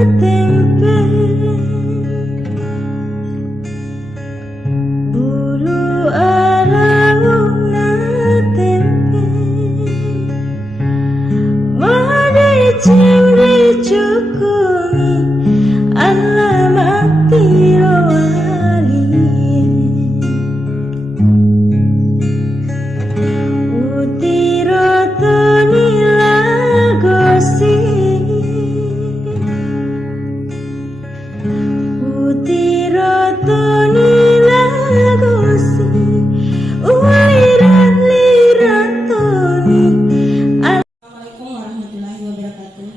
tempe, bulu alauna tempe, badai cimri cukumi alamati rohali, utiro toni lagosi, utiro toni lagosi, uiran liratoni. Assalamualaikum warahmatullahi wabarakatuh.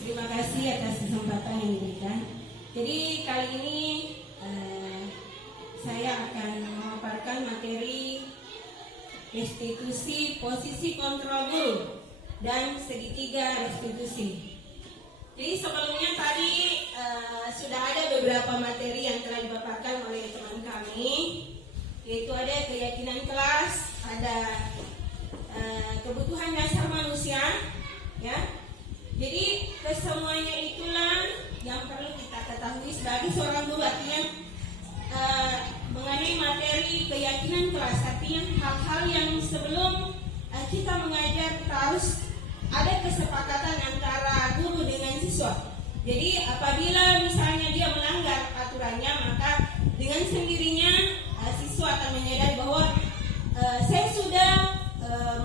Terima kasih atas kesempatan yang diberikan. Jadi kali ini saya akan memaparkan materi restitusi posisi kontrol guru dan segitiga restitusi. Jadi sebelumnya tadi sudah ada beberapa materi yang telah dipaparkan oleh teman kami, yaitu ada keyakinan kelas, ada kebutuhan dasar manusia, ya. Jadi kesemuanya itulah yang perlu kita ketahui sebagai seorang guru, artinya mengenai materi keyakinan kelas, artinya hal-hal yang sebelum kita mengajar kita harus ada kesepakatan antara guru dengan siswa. Jadi apabila misalnya dia melanggar aturannya, maka dengan sendirinya siswa akan menyadari bahwa saya sudah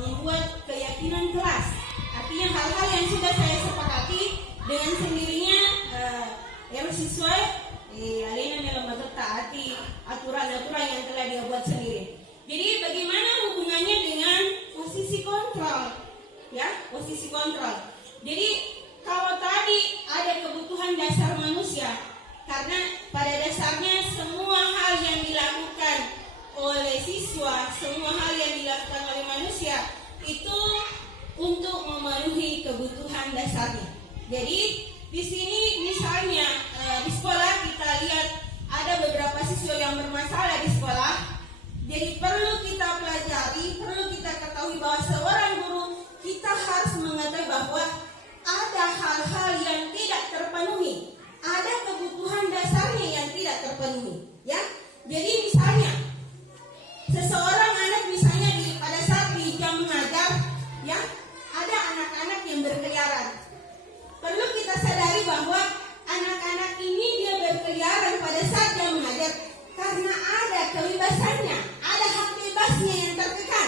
membuat keyakinan kelas. Artinya hal-hal yang sudah saya sepakati dengan sendirinya harus sesuai alina dalam taati aturan-aturan yang telah dia buat sendiri. Jadi bagaimana hubungannya dengan posisi kontrol? Ya, posisi kontrol. Jadi kalau tadi ada kebutuhan dasar manusia, karena pada dasarnya semua hal yang dilakukan oleh siswa, semua hal yang dilakukan oleh manusia itu untuk memenuhi kebutuhan dasarnya. Jadi di sini misalnya di sekolah kita lihat ada beberapa siswa yang bermasalah di sekolah. Jadi perlu kita pelajari, perlu kita ketahui bahwa seorang guru kita harus mengetahui bahwa ada hal-hal yang tidak terpenuhi, ada kebutuhan dasarnya yang tidak terpenuhi, ya. Jadi misalnya seseorang anak misalnya pada saat di jam mengajar, ya, ada anak-anak yang berkeliaran. Perlu kita sadari bahwa anak-anak ini dia berkeliaran pada saat jam mengajar karena ada kebebasannya, ada hak bebasnya yang tertekan,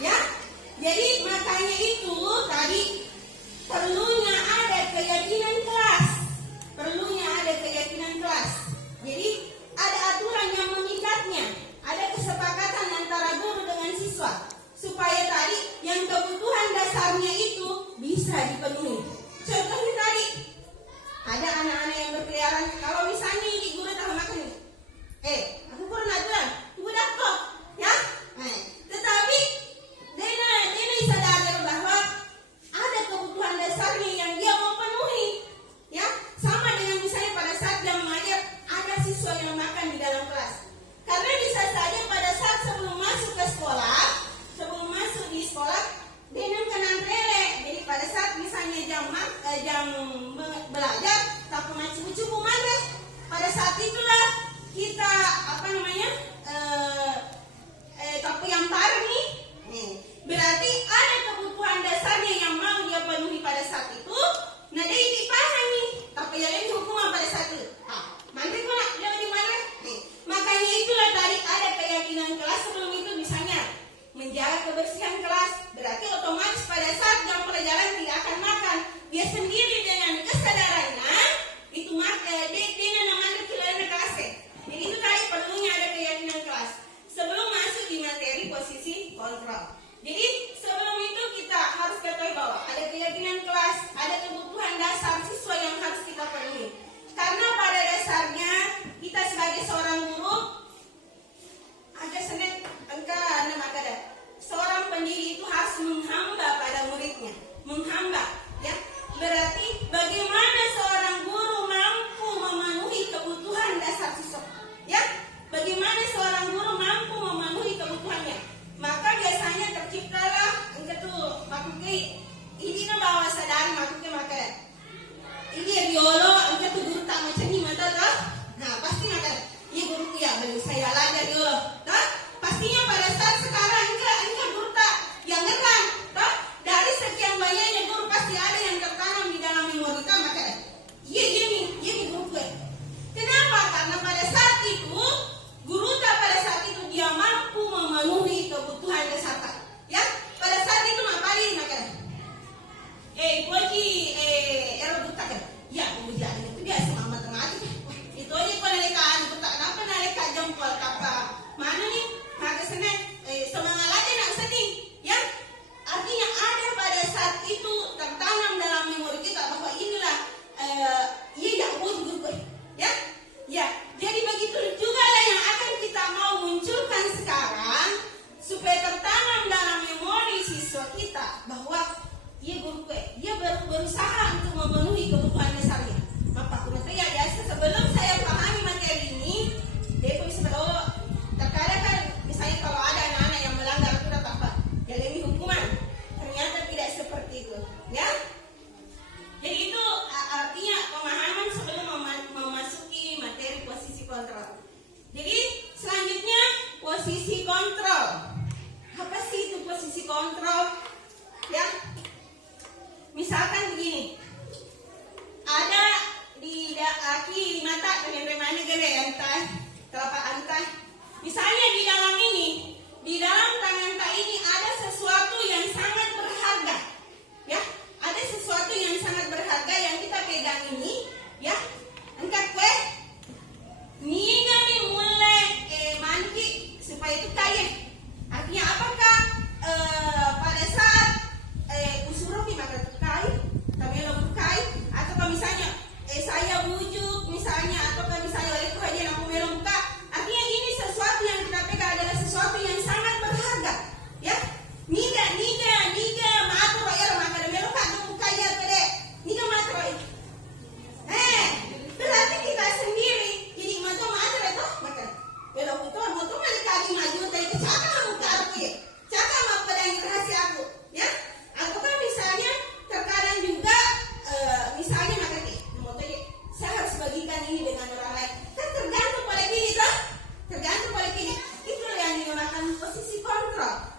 ya. Jadi makanya itu tadi perlunya ada keyakinan kelas, perlunya ada keyakinan kelas. Jadi ada aturan yang mengikatnya, ada kesepakatan antara guru dengan siswa supaya tadi yang kebutuhan dasarnya itu bisa dipenuhi. Contohnya tadi ada anak-anak yang berkeliaran. Kalau misalnya ini guru tahu makan, aku kurang aturan, udah kok, ya. Tetapi Dena sadar bahwa ada kebutuhan dasarnya yang dia mau penuhi, ya. Sama dengan misalnya pada saat dia mengajar ada siswa yang makan di dalam kelas. Karena bisa saja pada saat sebelum masuk ke sekolah, sebelum masuk di sekolah, Dena kena rele. Jadi pada saat misalnya jam belajar, tak pernah cukup malas. Pada saat itulah kita tapi yang parah nih. Berarti ada kebutuhan dasarnya yang mau dia penuhi pada saat itu. Nah dia dipahami, tapi yang lain hukuman pada saat itu. Mantap kok dia bagaimana? Makanya itulah tadi ada keyakinan kelas sebelum itu, misalnya menjaga kebersihan kelas. Berarti otomatis pada saat jam pelajaran tidak akan makan. Dia sendiri dengan kesadarannya itu dia namanya kilauan kelas. Jadi itu tadi perlunya ada keyakinan kelas sebelum masuk di materi posisi kontrol. Jadi sebelum itu kita harus ketahui bahwa ada keyakinan kelas, ada kebutuhan dasar siswa yang harus kita penuhi. Karena pada dasarnya kita sebagai seorang guru ada seorang pendiri itu harus menghamba pada muridnya, menghamba, ya. Berarti bagaimana seorang guru mampu memenuhi kebutuhan dasar siswa, ya? Bagaimana seorang guru mampu memenuhi kebutuhannya? Maka biasanya terciptalah makhluk ini bahwa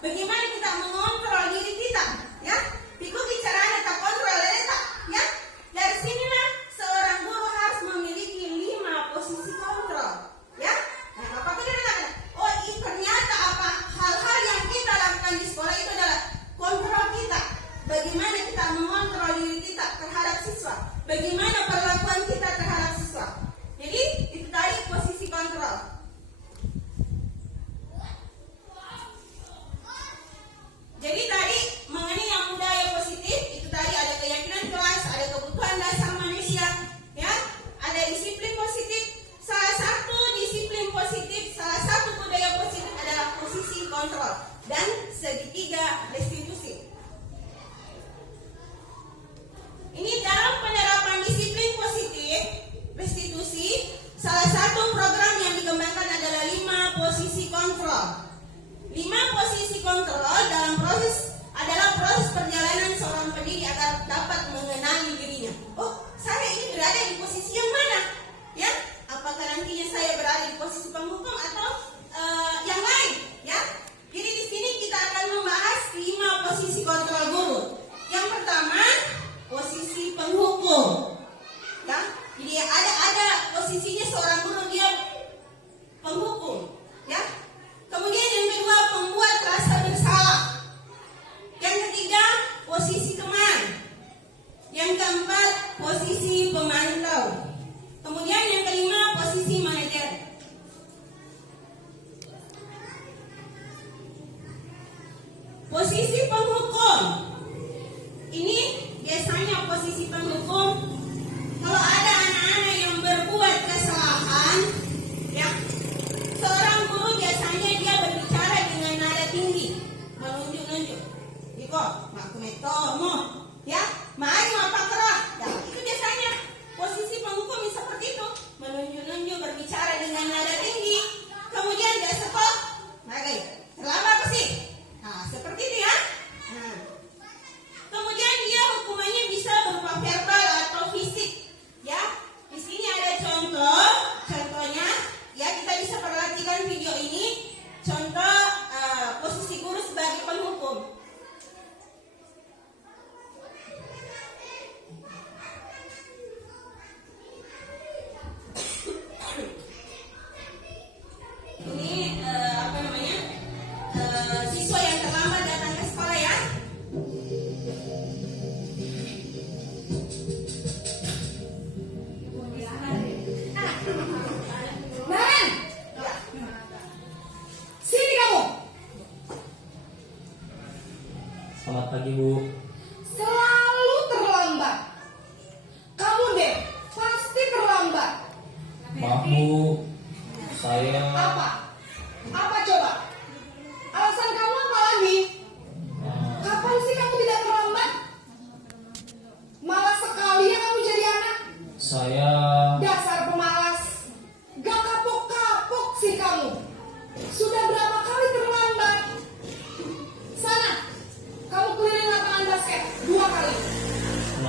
bagaimana kita mengontrol diri kita, ya. Piku bicara tak kontrol tak, ya. Dari sinilah seorang guru harus memiliki 5 posisi kontrol, ya. Nah, apakah kita katakan, oh ini ternyata apa hal-hal yang kita lakukan di sekolah itu adalah kontrol kita. Bagaimana kita mengontrol diri kita terhadap siswa, bagaimana perlakuan kita terhadap siswa. Jadi itu tadi posisi kontrol. Jadi tadi mengenai yang budaya positif itu tadi ada keyakinan kelas, ada kebutuhan dasar manusia, ya, ada disiplin positif. Salah satu disiplin positif, salah satu budaya positif adalah posisi kontrol dan segitiga restitusi. Ini dalam penerapan disiplin positif restitusi, salah satu program yang dikembangkan adalah 5 posisi kontrol. 5 posisi kontrol dalam proses adalah proses perjalanan seorang pendidik agar dapat mengenali dirinya. Oh, saya ini berada di posisi yang mana? Ya, apakah nantinya saya berada di posisi penghukum atau yang lain? Ya, jadi di sini kita akan membahas 5 posisi kontrol guru. Yang pertama, posisi penghukum. Ya, jadi ada posisinya seorang guru dia penghukum. Ya. Kemudian yang kedua, pembuat rasa bersalah. Yang ketiga, posisi teman. Yang keempat, posisi pemantau. Kemudian yang kelima, posisi manajer. Posisi penghukum. Ini biasanya posisi penghukum kalau ada anak-anak yang berbuat kesalahan, ya. Seorang guru biasanya dia berbicara dengan nada tinggi, menunjuk-nunjuk. Iko, aku metomo, ya, mari apa kerah. Ya, itu biasanya posisi penghukum seperti itu, menunjuk-nunjuk, berbicara dengan nada tinggi. Kemudian dia stop, lagi, terlambat sih. Nah, seperti itu ya. Nah, kemudian dia hukumannya bisa berupa verbal atau fisik, ya. Di sini ada contohnya. Ya, kita bisa perhatikan video ini. Contoh posisi guru sebagai penghukum. Ini apa namanya? Siswa yang terlambat datang ke sekolah ya. Naren, sini kamu. Selamat pagi, Bu. Selalu terlambat. Kamu deh pasti terlambat. Maaf, Bu. Saya Apa? Apa coba? Alasan kamu apa lagi? Kapan sih kamu tidak terlambat? Malas sekali ya kamu jadi anak. saya Dasar pemalas. Gak kapok-kapok sih kamu. Sudah berapa kali terlambat? Sana, kamu keliling lapangan basket 2 kali.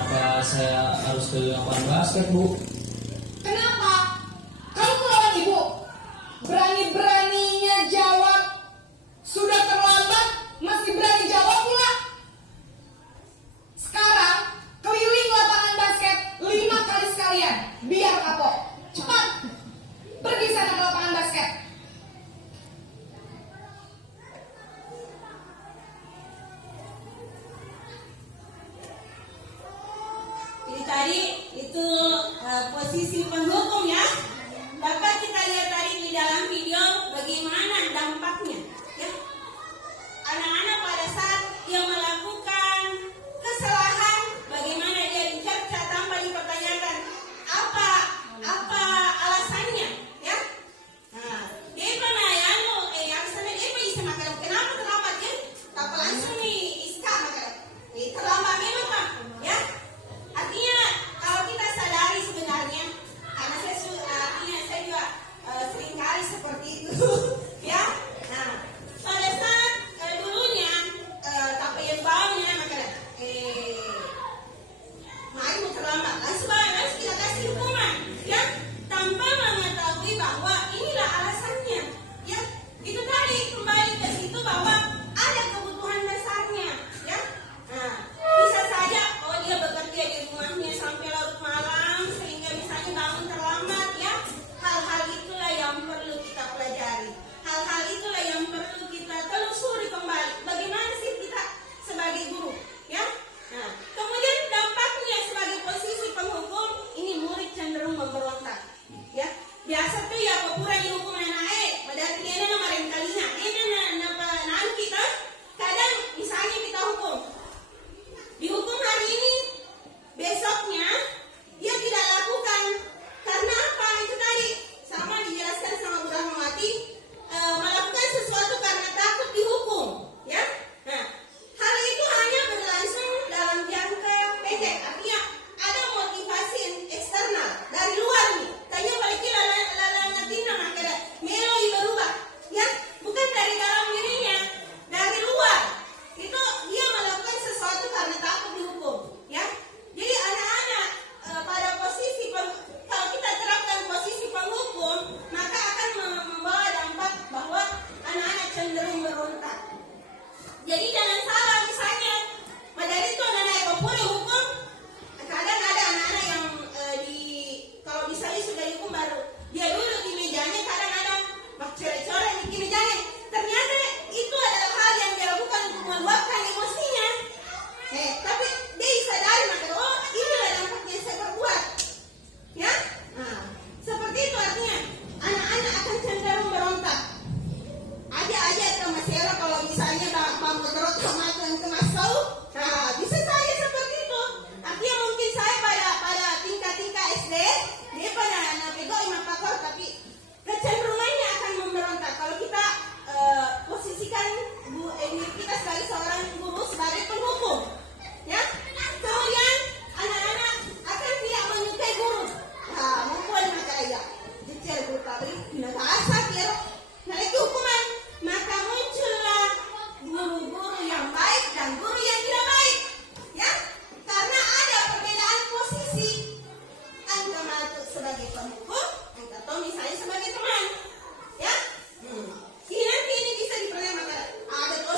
kenapa saya harus ke lapangan basket, Bu? Kenapa? Kamu melawan ibu. Berani-beraninya jawab. Sudah terlambat, masih berani jawab pula. Sekarang, keliling lapangan basket 5 kali sekalian. Biar kapok. Cepat. Pergi sana ke lapangan basket. Jadi tadi itu posisi penghukum ya. Dapat kita lihat tadi di dalam video bagaimana dampaknya. Ya. Anak-anak pada saat dia melakukan kesalahan, bagaimana dia dicerca tanpa dipertanyakan apa alasannya, ya. Nah, dia pernah ya, alasannya dia bisa makan. Kenapa terlambat ya? Tak langsung nih iska makan. Terlambat memang Pak, ya. Artinya kalau kita sadari sebenarnya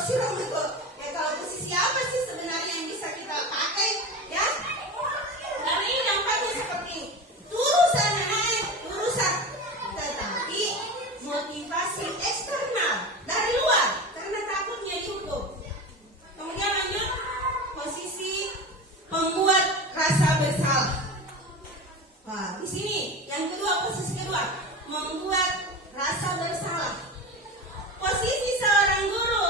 sih Romo itu? Ya kalau posisi apa sih sebenarnya yang bisa kita pakai? Ya, karena ini dampaknya seperti ini. Turusan naik, turusan. Tetapi motivasi eksternal dari luar karena takutnya dihukum. Kemudian lanjut posisi pembuat rasa bersalah. Wah, di sini yang kedua, posisi kedua, membuat rasa bersalah. Posisi seorang guru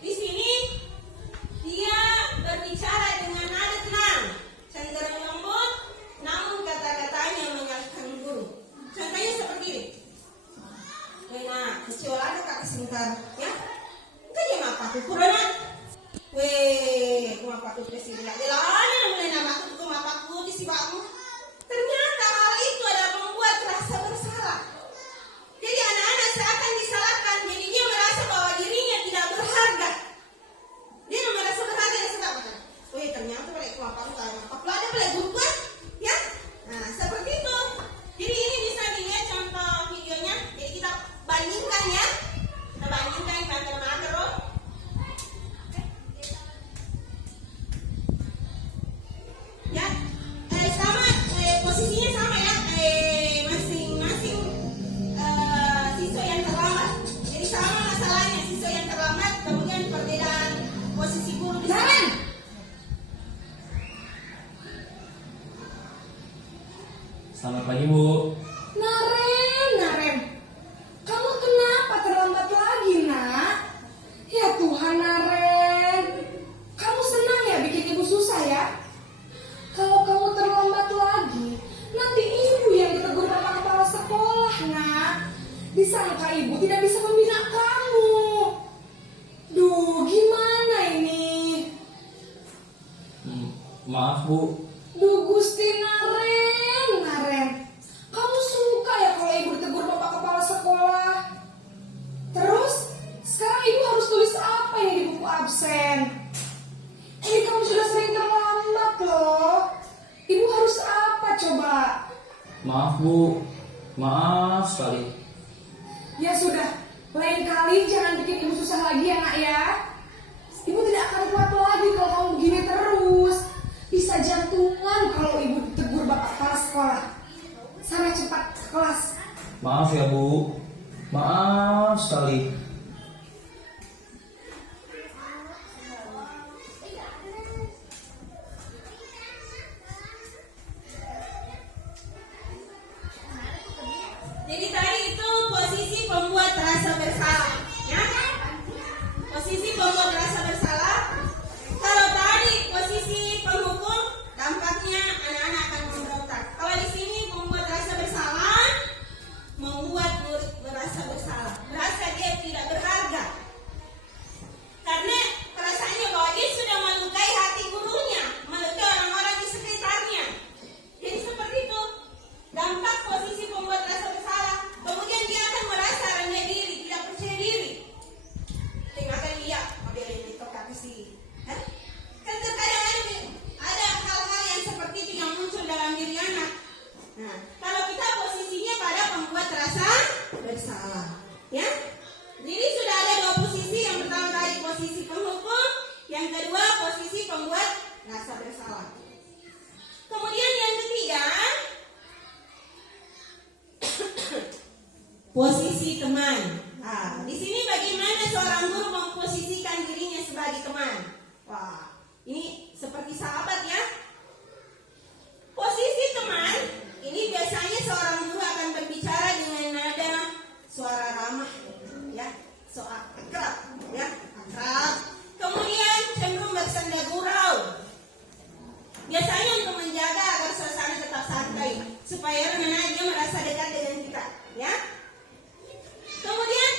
di sini dia berbicara dengan nada tenang, cenderung lembut, namun kata-katanya menyalahkan guru. Contohnya seperti ini. Nah, kecil ada kakak sebentar, ya. Kan dia apa tuh kurana? Weh, kumapa tuh presiden? Delana mulai nama aku tuh kumapa aku di sibamu. Ternyata hal itu adalah membuat rasa bersalah. Jadi anak-anak seakan disalahkan, jadi dia merasa bahwa dirinya tidak berharga. Dia merasa berharga dan sedap. Weh, ternyata pada kumapa tuh apa ada pada guru kan? Ya. Nah, seperti itu. Jadi ini bisa dilihat contoh videonya. Jadi kita bandingkan ya. Kita bandingkan antara makro. Ya, sama posisinya sama ya, masing-masing siswa yang terlambat. Jadi sama masalahnya, siswa yang terlambat, kemudian perbedaan posisi guru di sana. Selamat pagi, Bu. Naren, kamu kenapa terlambat lagi, nak? Ya Tuhan, Naren, kamu senang ya bikin ibu susah ya? Kalau kamu terlambat lagi, nanti ibu yang ditegur sama kepala sekolah, nak. Disangka ibu tidak bisa membina kamu. Duh, gimana ini? Maaf, Bu. Duh, Gusti Naren, kamu suka ya kalau ibu ditegur bapak kepala sekolah? Terus, sekarang ibu harus tulis apa ini di buku absen? Ini kamu sudah sering terlambat loh. Ibu harus apa coba? Maaf, Bu. Maaf sekali. Ya sudah, lain kali jangan bikin ibu susah lagi ya nak ya. Ibu tidak akan kuat lagi kalau kamu begini terus. Bisa jantungan kalau ibu ditegur bapak kepala sekolah. Sana cepat ke kelas. Maaf ya, Bu. Maaf sekali. Jadi tadi itu posisi pembuat rasa bersalah, ya. Posisi pembuat rasa bersalah. Kalau tadi posisi penghukum, dampaknya anak-anak akan memberontak. Kalau di sini membuat rasa bersalah, membuat murid merasa bersalah, merasa dia tidak berharga. Karena perasaannya bahwa dia sudah melukai hati gurunya, melukai orang-orang di sekitarnya. Jadi seperti itu. Dampak posisi pembuat rasa bersalah, kemudian dia akan merasa rendah diri, tidak percaya diri. Tinggalkan dia, mobil ini terkait sih. Kan terkadang ada hal-hal yang seperti itu yang muncul dalam diri anak. Nah, kalau kita posisinya pada pembuat rasa bersalah, ya. Jadi sudah ada dua posisi, yang pertama tadi posisi penghukum, yang kedua posisi pembuat rasa bersalah. Kemudian yang ketiga, posisi teman. Nah, di sini bagaimana seorang guru memposisikan dirinya sebagai teman? Wah, ini seperti sahabat ya. Posisi teman, ini biasanya seorang guru akan berbicara dengan nada suara ramah, ya, soal akrab, ya, akrab. Kemudian cenderung bersenda gurau. Biasanya untuk menjaga agar suasana tetap santai, supaya anak-anak dia merasa dekat dengan kita, ya. Kemudian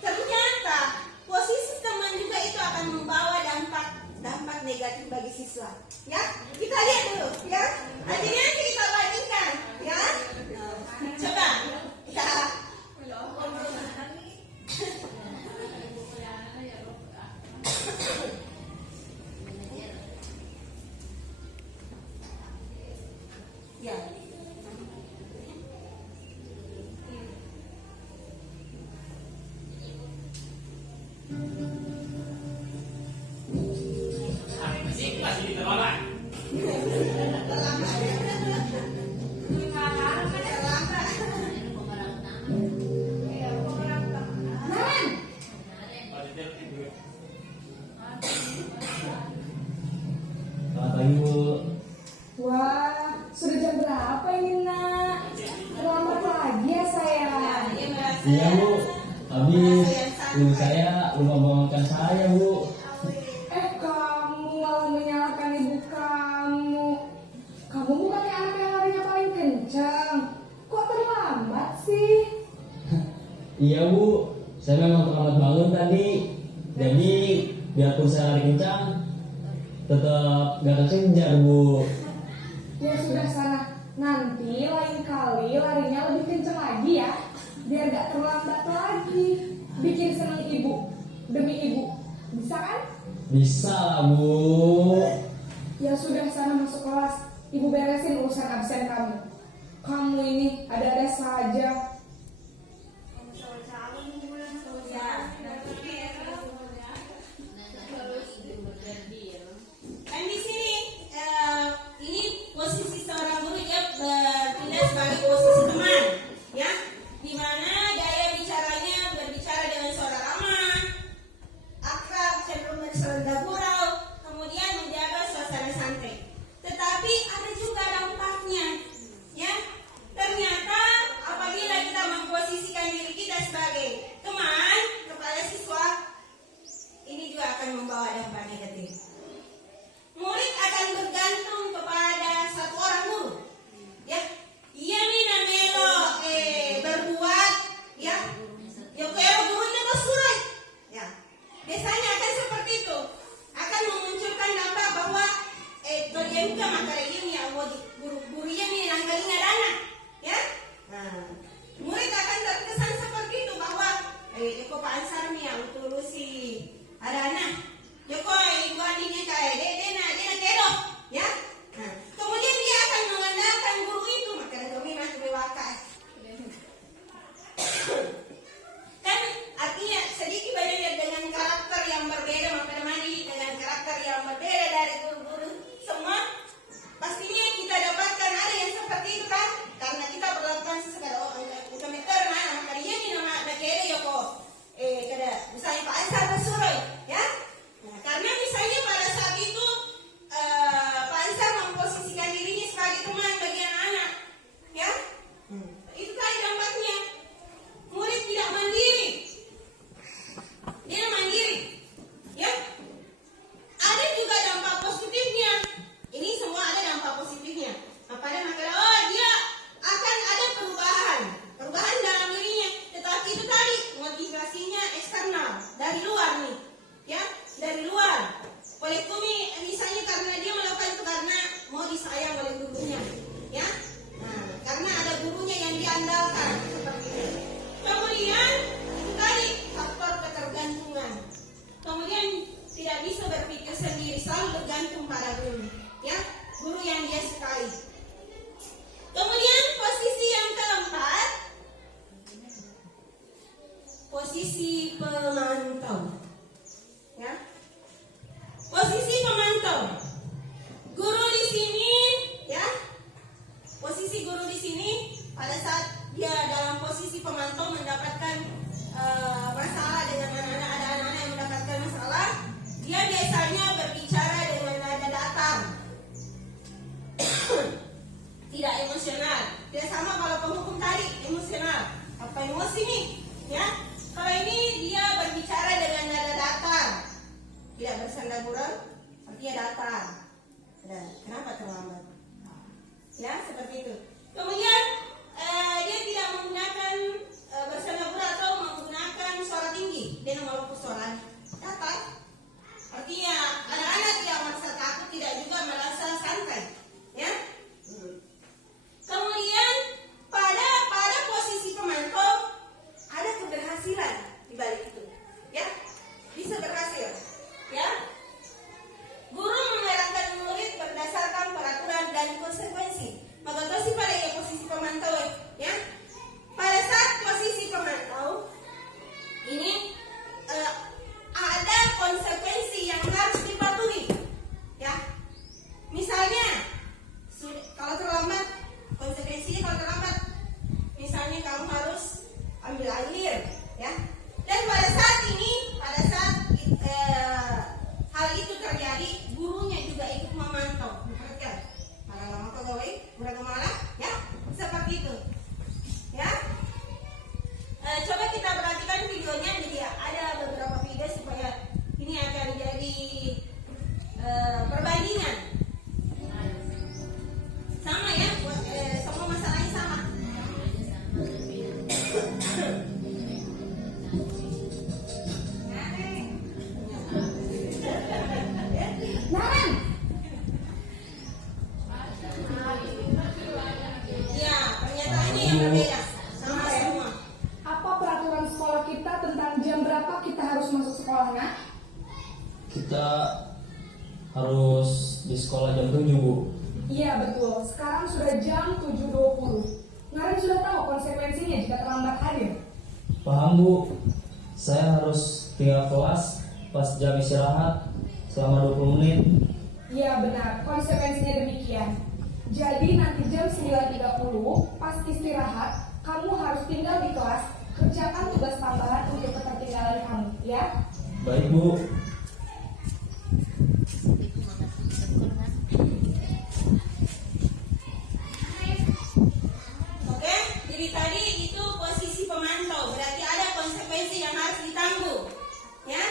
ternyata posisi teman juga itu akan membawa dampak negatif bagi siswa, ya. Kita lihat dulu, ya. Akhirnya nanti kita bandingkan, ya. Coba, ya. Ya. pagi Bu. Wah, sudah jam berapa ini nak? Terlambat lagi ya sayang. Dia merasa Iya Bu, habis ibu saya lupa bangunkan saya Bu. Kamu malah menyalahkan ibu kamu. Kamu bukannya anak yang larinya paling kencang. Kok terlambat sih? Iya Bu, saya memang terlambat bangun tadi. Jadi biarpun saya lari kencang, tetap gak kekejar Bu. Ya sudah sana. Nanti lain kali larinya lebih kencang lagi ya. Biar gak terlambat lagi. Bikin senang ibu. Demi ibu. Bisa kan? Bisa lah Bu. Ya sudah sana masuk kelas. Ibu beresin urusan absen kamu. Kamu ini ada-ada saja. Dan di sini ini posisi seorang guru dia bertindak sebagai posisi teman, ya, di mana gaya bicaranya berbicara dengan suara ramah, akrab, cenderung bersenda gurau, kemudian menjaga suasana santai. Tetapi ada juga dampaknya, ya. Ternyata apabila kita memposisikan diri kita sebagai teman kepada siswa, ini juga akan membawa dampak negatif. Murid akan bergantung kepada satu orang guru, ya. Ia mina melo berbuat, ya. Yo kero gurunya tuh surat, ya. Biasanya akan seperti itu, akan memunculkan dampak bahwa kalian juga makanya ini ya, guru-gurunya nih nanggalin dana, ya. Nah, murid akan terkesan seperti itu bahwa Joko Pak Ansar nih yang uturusi adana. Joko ibu adiknya kayak dia kedo, ya. Nah, kemudian dia akan mengandalkan guru itu, maka kami masih bewakas. Kan artinya sedikit banyak dengan karakter yang berbeda, maka mandi dengan karakter yang berbeda dari guru-guru semua. Pastinya kita dapatkan ada yang seperti itu kan, karena kita berlakukan sesekali kita meter mana maka dia ni nama nak kira Joko kada misalnya Pak Ansar bersuruh, ya. Nah, karena misalnya pada saat itu Pak Ansar memposisikan dirinya sebagai teman bagi anak-anak, ya. Itu tadi dampaknya. Murid tidak mandiri. Dia mandiri, ya. Ada juga dampak positifnya. Ini semua ada dampak positifnya. Pada maka dia akan ada perubahan dalam dirinya. Tetapi itu tadi motivasinya eksternal dari luar nih, ya, dari luar. Oleh kumi misalnya karena dia melakukan itu karena mau disayang oleh gurunya, ya. Nah, karena ada gurunya yang diandalkan seperti itu. Kemudian itu tadi faktor ketergantungan. Kemudian tidak bisa berpikir sendiri, selalu bergantung pada guru, ya, guru yang dia sukai. Kemudian posisi yang keempat, posisi pemantau, ya. Posisi pemantau. Guru di sini, ya. Posisi guru di sini pada saat dia dalam posisi pemantau mendapatkan masalah dengan anak-anak, ada anak-anak yang mendapatkan masalah, dia biasanya berbicara dengan nada datar. Tidak emosional. Tidak sama kalau penghukum tadi emosional. Apa emosi nih, ya? Kalau ini dia berbicara dengan nada datar, tidak bersanda gurau, artinya datar. Dan kenapa terlambat? Ya, seperti itu. Kemudian dia tidak menggunakan bersanda gurau atau menggunakan suara tinggi dengan walaupun suara datar. Artinya anak-anak tidak merasa takut, tidak juga merasa santai, ya. Kemudian pada posisi pemantau ada keberhasilan di balik itu, ya, bisa berhasil, ya. Guru mengarahkan murid berdasarkan peraturan dan konsekuensi. Maka pada posisi pemantau, ya, pada perbandingan. Sama ya, semua masalahnya sama. Naren, Ya, pernyataannya yang berbeda. Sama semua. apa peraturan sekolah kita tentang jam berapa kita harus masuk sekolah, nak? Kita harus di sekolah jam 7, Bu. Iya betul, sekarang sudah jam 7.20. Naren sudah tahu konsekuensinya jika terlambat hadir. Paham, Bu. Saya harus tinggal kelas pas jam istirahat selama 20 menit. Iya benar, konsekuensinya demikian. Jadi nanti jam 9.30 pas istirahat, kamu harus tinggal di kelas, kerjakan tugas tambahan untuk ketertinggalan kamu, ya? Baik, Bu. Oke, jadi tadi itu posisi pemantau, berarti ada konsekuensi yang harus ditanggung, ya.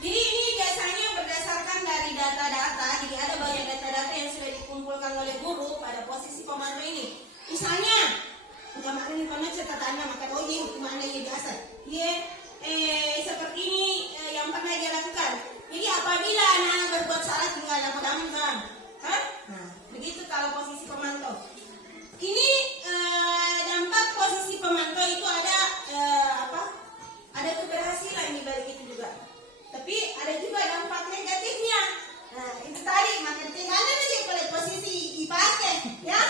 Jadi ini biasanya berdasarkan dari data-data, jadi ada banyak data-data yang sudah dikumpulkan oleh guru pada posisi pemantau ini. Misalnya, kemarin karena catatannya maka mana ya biasa, seperti ini yang pernah dia lakukan. Jadi apabila anak berbuat salah tinggal dalam nah, begitu kalau posisi pemantau. Ini dampak posisi pemantau itu ada ada keberhasilan di balik itu juga. Tapi ada juga dampak negatifnya. Nah, itu tadi maka tinggalnya aja boleh posisi dipakai, ya.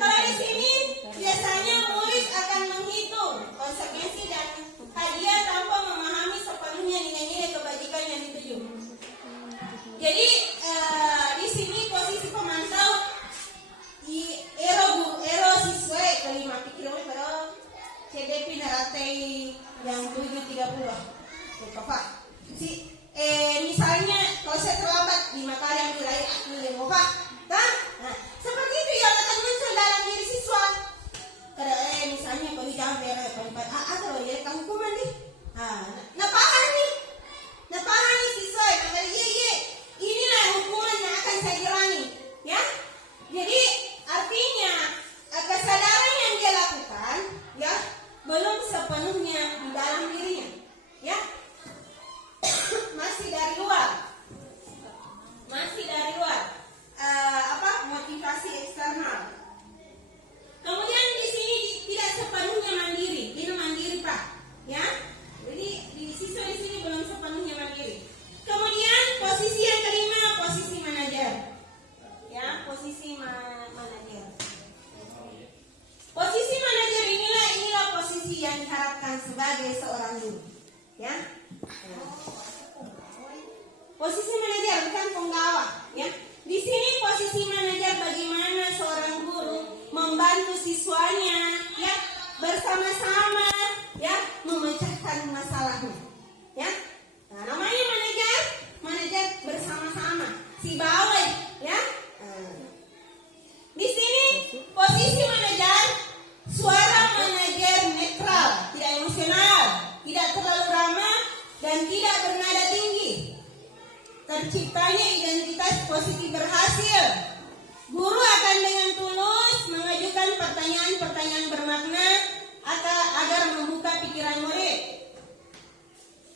Kalau di sini biasanya murid akan menghitung konsekuensi dan hadiah tanpa memahami sepenuhnya nilai-nilai kebajikan yang dituju. Jadi di sini posisi pemantau di ero siswa kelima pikir pada CDP naratai yang 7.30. Pak, misalnya kalau saya terlambat 5 kali yang wilayah aku yang Pak, kan? Nah, seperti itu yang akan muncul dalam diri siswa. Kada misalnya kalau jangan ada loh ya kamu hukuman nih. Nah pahami siswa kata iya inilah hukuman yang akan saya jalani, ya. Jadi artinya kesadaran yang dia lakukan, ya, belum sepenuhnya di dalam dirinya, ya. Masih dari luar motivasi eksternal. Kemudian di sini tidak sepenuhnya mandiri, ini mandiri Pak, ya. Jadi di siswa di sini belum sepenuhnya mandiri. Kemudian posisi yang kelima, posisi manajer, ya, posisi manajer. Posisi manajer inilah posisi yang diharapkan sebagai seorang guru, ya. Posisi manajer bukan penggawa, ya. Di sini posisi manajer bagaimana seorang guru membantu siswanya, ya, bersama-sama, ya, memecahkan masalahnya, ya. Nah, namanya manajer bersama-sama, si bawah, ya. Di sini posisi manajer, suara manajer netral, tidak emosional, tidak terlalu ramah dan tidak bernada tinggi. Terciptanya identitas positif berhasil. Guru akan dengan tulus mengajukan pertanyaan-pertanyaan bermakna agar membuka pikiran murid.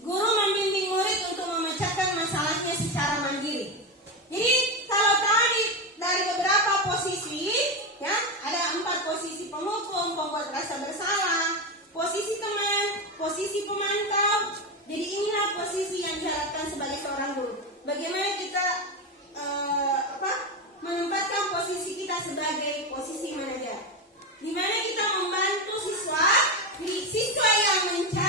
Guru membimbing murid untuk memecahkan masalahnya secara mandiri. Jadi kalau tadi dari beberapa posisi, ya, ada 4 posisi: penghukum, pembuat rasa bersalah, posisi teman, posisi pemantau. Jadi inilah posisi yang diharapkan sebagai seorang guru. Bagaimana kita menempatkan posisi kita sebagai posisi manajer, di mana kita membantu siswa yang mencari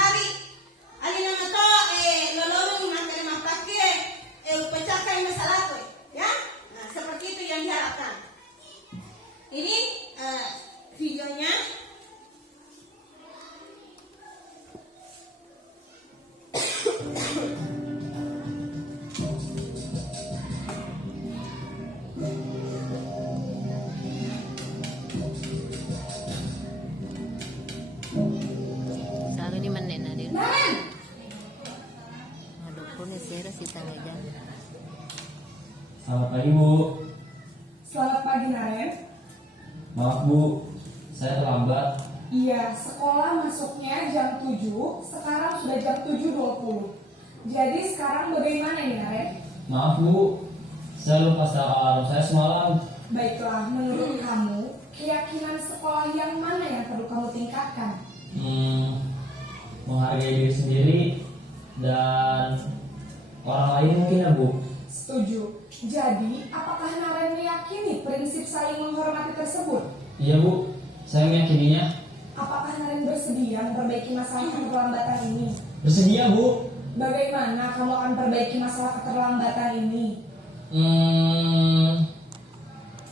Sira si Tangajan. Selamat pagi Bu. Selamat pagi Naren. Maaf Bu, saya terlambat. Iya, sekolah masuknya jam 7, sekarang sudah jam 7.20. Jadi sekarang bagaimana ini Naren? Maaf Bu, saya lupa setel alarm saya semalam. Baiklah, menurut kamu, keyakinan sekolah yang mana yang perlu kamu tingkatkan? Menghargai diri sendiri dan orang lain mungkin ya Bu. Setuju. Jadi, apakah Naren meyakini prinsip saling menghormati tersebut? Iya Bu, saya meyakininya. Apakah Naren bersedia memperbaiki masalah keterlambatan ini? Bersedia Bu. Bagaimana kamu akan perbaiki masalah keterlambatan ini?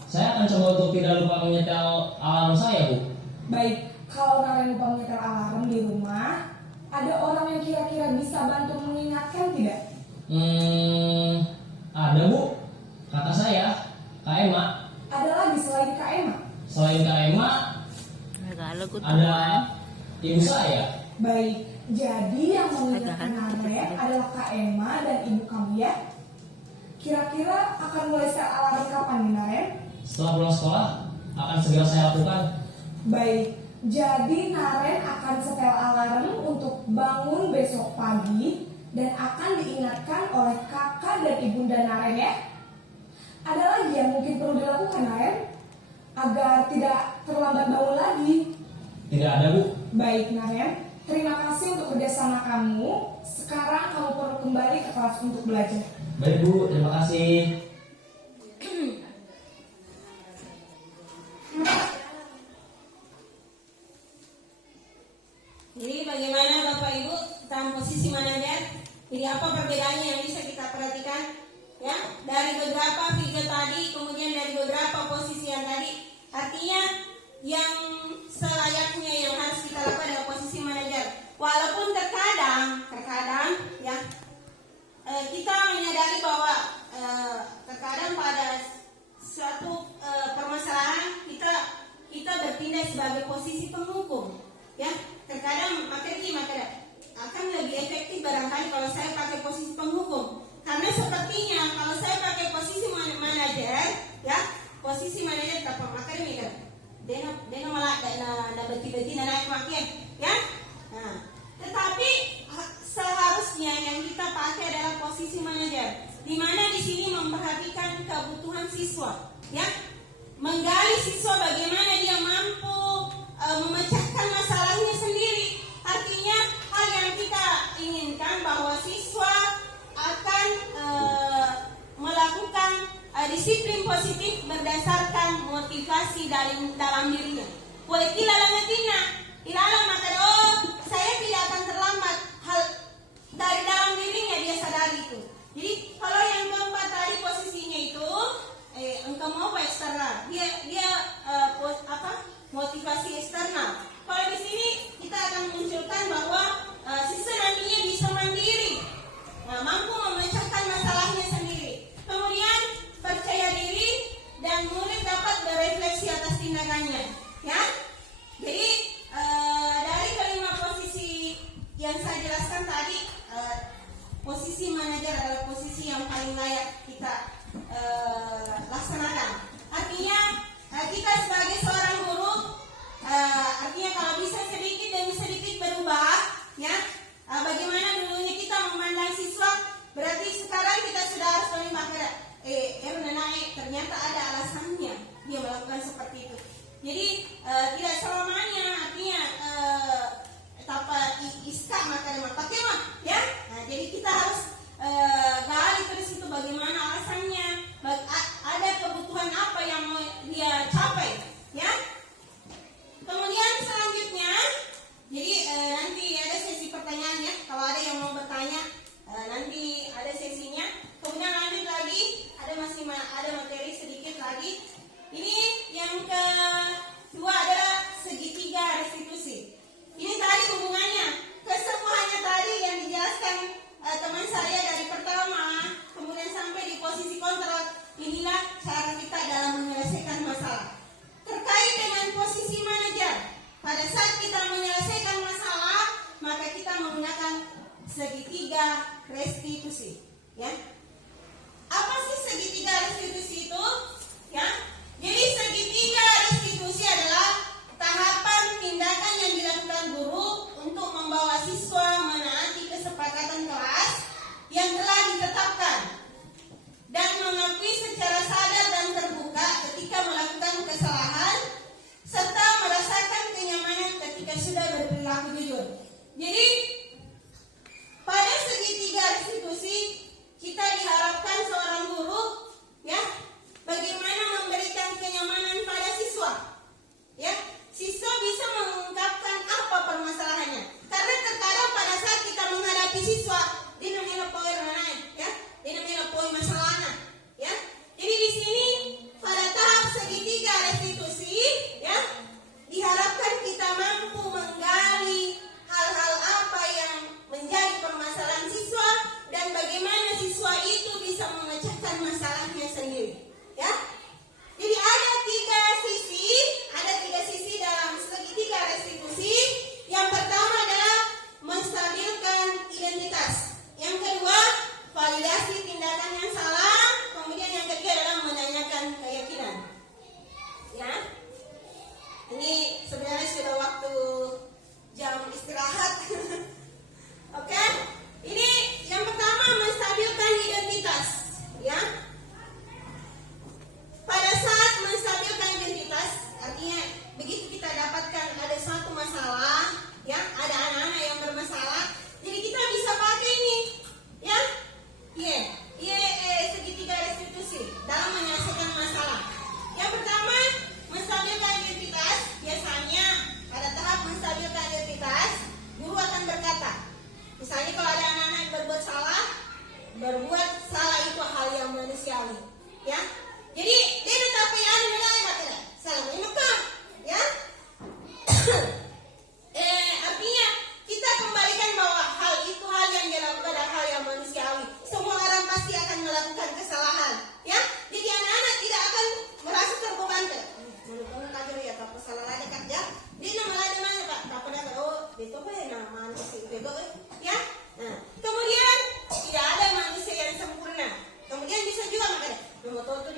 Saya akan coba untuk tidak lupa menyetel alarm saya Bu. Baik, kalau Naren lupa menyetel alarm di rumah, ada orang yang kira-kira bisa bantu mengingatkan tidak? Ada Bu, kakak saya, Kak Emma. Ada lagi selain Kak Emma? Selain Kak Emma, Kalau ku ada ibu saya. Baik, jadi yang mengingatkan Naren adalah Kak Emma dan ibu kamu ya? Kira-kira akan mulai setel alarm kapan nih Naren? Setelah pulang sekolah, akan segera saya lakukan. Baik, jadi Naren akan setel alarm untuk bangun besok pagi dan akan diingatkan oleh kakak dan ibunda Naren ya. Ada lagi yang mungkin perlu dilakukan Naren agar tidak terlambat bangun lagi? Tidak ada Bu. Baik Naren, terima kasih untuk kerjasama kamu. Sekarang kamu perlu kembali ke kelas untuk belajar. Baik Bu, terima kasih. Jadi bagaimana Bapak Ibu tentang posisi manajer? Jadi apa perbedaannya yang bisa kita perhatikan? Ya, dari beberapa figure tadi, kemudian dari beberapa posisi yang tadi, artinya yang selayaknya yang harus kita lakukan adalah posisi manajer. Walaupun terkadang ya kita menyadari bahwa terkadang pada suatu permasalahan kita berpindah sebagai posisi penghukum. Ya, terkadang materi akan lebih efektif barangkali kalau saya pakai posisi penghukum. Karena sepertinya kalau saya pakai posisi manajer, ya, posisi manajer tanpa materi kan. Dia malah na beti-beti na naik makin, ya. Nah, tetapi seharusnya yang kita pakai adalah posisi manajer, di mana di sini memperhatikan kebutuhan siswa, ya. Menggali siswa bagaimana dia mampu memecahkan masalahnya sendiri. Artinya hal yang kita inginkan bahwa siswa akan melakukan disiplin positif berdasarkan motivasi dalam dirinya. Kualitas langatina, ilalang maka saya tidak akan terlambat. Hal dari dalam dirinya dia sadari itu. Jadi kalau yang keempat tadi posisinya itu engkau mau apa eksternal, dia motivasi eksternal. Kalau di sini kita akan munculkan bahwa siswa nantinya bisa mandiri, mampu memecahkan masalahnya sendiri. Kemudian percaya diri dan murid dapat berefleksi atas tindakannya. Ya, jadi dari kelima posisi yang saya jelaskan tadi, posisi manajer adalah posisi yang paling layak kita laksanakan. Artinya kita sebagai seorang guru, artinya kalau bisa sedikit demi sedikit berubah, ya. Bagaimana dulunya kita memandang siswa, berarti sekarang kita sudah harus melihat ternyata ada alasannya dia melakukan seperti itu. Jadi tidak selamanya artinya iska pakai mah, ya. Nah, jadi kita harus gali terus itu bagaimana alasannya, ada kebutuhan apa yang mau dia capai, ya. Kemudian selanjutnya, jadi nanti ada sesi pertanyaan ya. Kalau ada yang mau bertanya, nanti ada sesinya. Kemudian lanjut lagi, ada materi sedikit lagi. Ini yang kedua siswa itu bisa memecahkan masalahnya sendiri. Ya, jadi ada tiga sisi dalam segitiga restitusi. Yang pertama adalah menstabilkan identitas. Yang kedua, validasi tindakan yang salah. Kemudian yang ketiga adalah menanyakan keyakinan. Ya, ini sebenarnya sudah waktu jam istirahat. Oke, ini yang pertama menstabilkan identitas. Ya, pada saat menstabilkan identitas, artinya begitu kita dapatkan ada suatu masalah, ya, ada anak-anak yang bermasalah, jadi kita bisa pakai ini, ya, segitiga restitusi dalam menyelesaikan masalah. Yang pertama, menstabilkan identitas. Biasanya pada tahap menstabilkan identitas, guru akan berkata, misalnya kalau ada anak-anak yang berbuat salah itu hal yang manusiawi, ya. Jadi dia tetapi salah menemukan, ya. Artinya kita kembalikan bahwa hal itu hal yang dilakukan adalah hal yang manusiawi. Semua orang pasti akan melakukan kesalahan, ya. Jadi anak-anak tidak akan merasa terbebankan. Menurut kamu ya tak salah ada kan, ya. Dia malah di mana Pak? Tak pada itu apa ya manusia itu, ya. Nah, kemudian tidak ada manusia yang sempurna. Kemudian bisa juga makanya nomor itu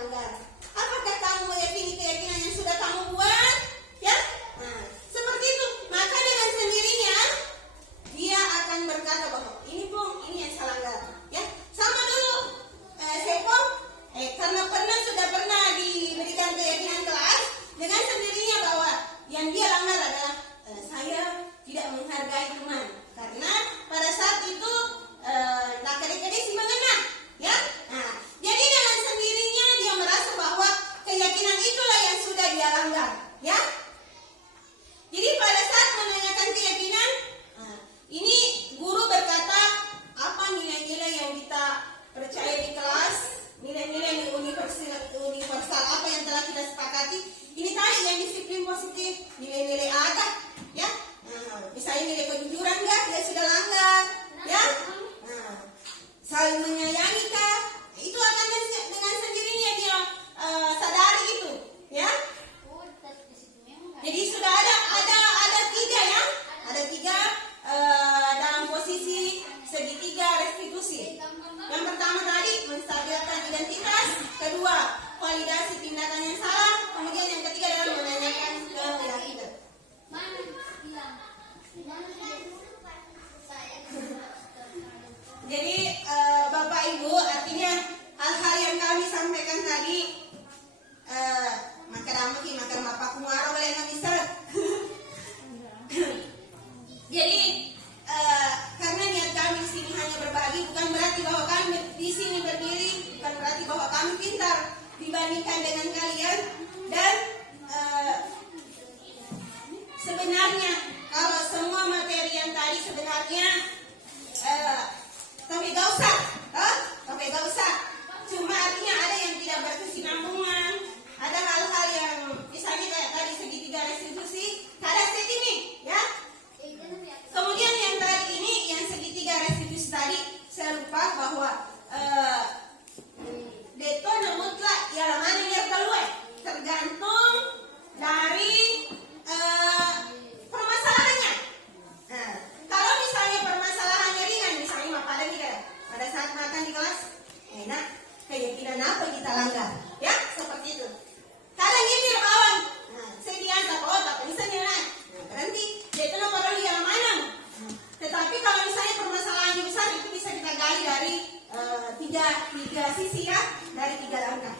langgar. Apakah kamu meyakini keyakinan yang sudah kamu buat? Ya, nah, seperti itu. Maka dengan sendirinya dia akan berkata bahwa ini belum, ini yang saya langgar. Ya, sama dulu Sepong, karena sudah pernah diberikan keyakinan kelas, dengan sendirinya bahwa yang dia langgar adalah saya tidak menghargai teman, karena pada saat itu nakal-nakal si mengena, ya. Nah, jadi dengan sendirinya dia merasa bahwa keyakinan itulah yang sudah dia langgar, ya. Jadi pada saat menanyakan keyakinan, ini guru berkata apa nilai-nilai yang kita percaya di kelas, nilai-nilai universal apa yang telah kita sepakati. Ini tadi yang disiplin positif, nilai-nilai adab, ya. Misalnya nilai kejujuran enggak, dia sudah langgar, ya. Saling menyayangi kah? Itu akan dengan sendirinya dia sadari itu, ya. Jadi sudah ada tiga, ya. Ada tiga dalam posisi segitiga restitusi. Yang pertama tadi menstabilkan identitas, kedua validasi tindakan yang salah, kemudian yang ketiga adalah menanyakan keyakinan. Jadi Bapak Ibu, artinya hal-hal yang kami sampaikan tadi makar Bapak Kumara boleh nggak bisa. Jadi karena niat kami di sini hanya berbagi, bukan berarti bahwa kami di sini berdiri, bukan berarti bahwa kami pintar dibandingkan dengan kalian. Dan sebenarnya kalau semua materi yang tadi sebenarnya tapi gak usah. Cuma artinya ada yang tidak berkesinambungan, ada hal-hal yang misalnya kayak tadi segitiga restitusi, ada segini, ya. Kemudian yang tadi ini, yang segitiga restitusi tadi, saya lupa bahwa detona mutlak ya mana yang keluar tergantung dari permasalahannya. Nah, kalau misalnya permasalahannya ringan, misalnya pada kita pada saat makan di kelas enak, keyakinan apa kita langgar, ya seperti itu. Kadang ini kawan, saya dianggap tak bisa nilai, berhenti. Detona perlu yang mana? Tetapi kalau misalnya permasalahannya besar, itu bisa kita gali dari tiga sisi, ya, dari 3 langkah.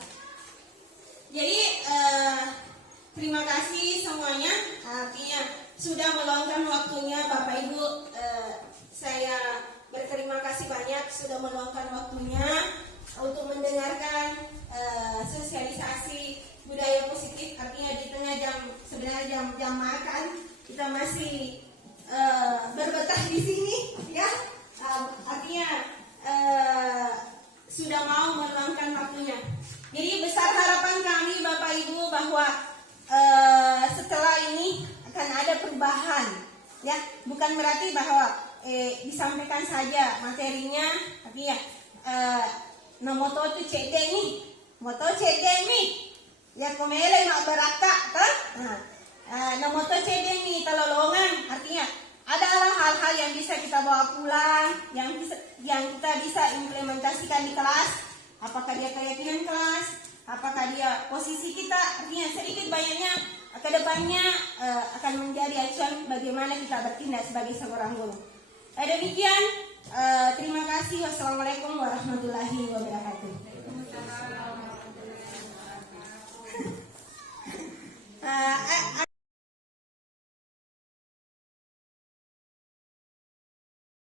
Jadi terima kasih semuanya, artinya sudah meluangkan waktunya Bapak Ibu. Saya berterima kasih banyak sudah meluangkan waktunya untuk mendengarkan sosialisasi budaya positif. Artinya di tengah jam makan kita masih berbetah di sini, ya. Artinya sudah mau meluangkan waktunya. Jadi besar harapan kami Bapak Ibu bahwa setelah ini akan ada perubahan, ya. Bukan berarti bahwa disampaikan saja materinya, tapi ya moto tu cedeng ni, ya komele mak berata, kan? Moto cedeng ni telolongan, artinya ada hal-hal yang bisa kita bawa pulang, yang kita bisa implementasikan di kelas. Apakah dia keyakinan kelas, apakah dia posisi kita, artinya sedikit banyaknya ke depannya akan menjadi acuan bagaimana kita bertindak sebagai seorang guru. Demikian, terima kasih. Wassalamualaikum warahmatullahi wabarakatuh.